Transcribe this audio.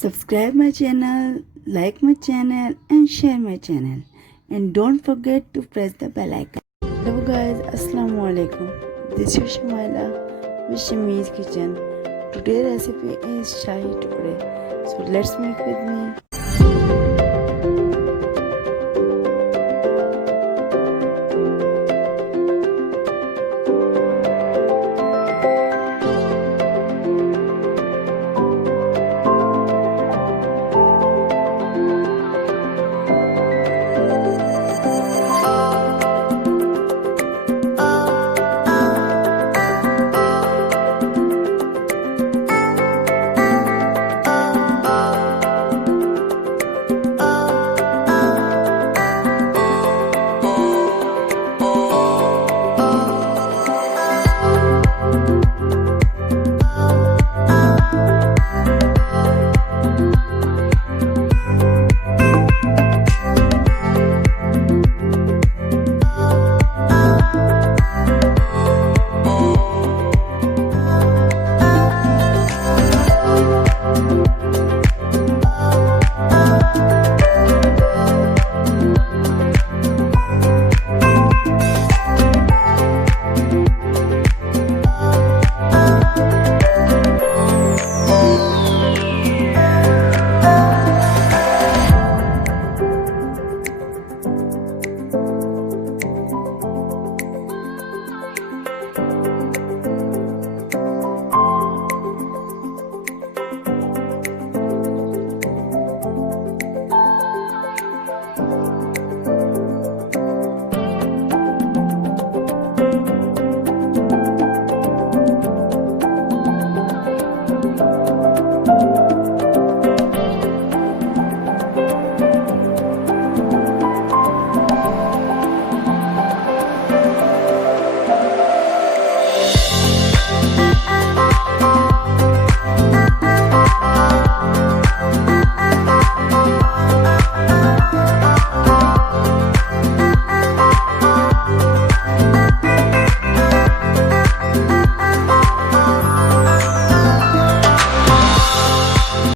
Subscribe my channel, like my channel and share my channel. And don't forget to press the bell icon. Hello guys, Assalamu alaikum. This is Shamaila with Shami's Kitchen. Today's recipe is Shahi Tukde. So let's make with me.